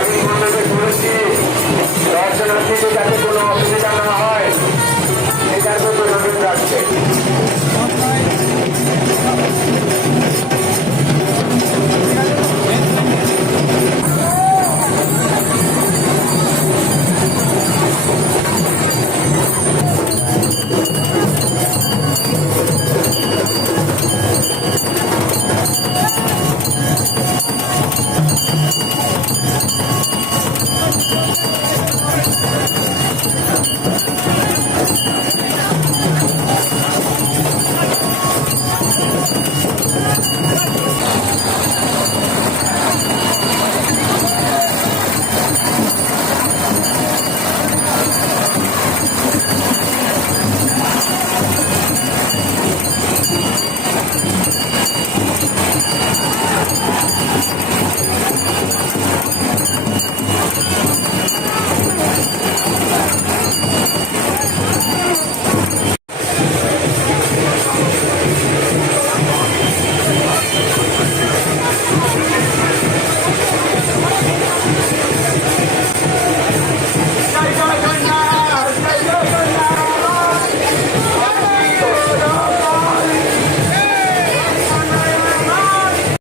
আমি ঘটনাটা শুনেছি রাজ্যের থেকে তাকে কোনো অসুবিধা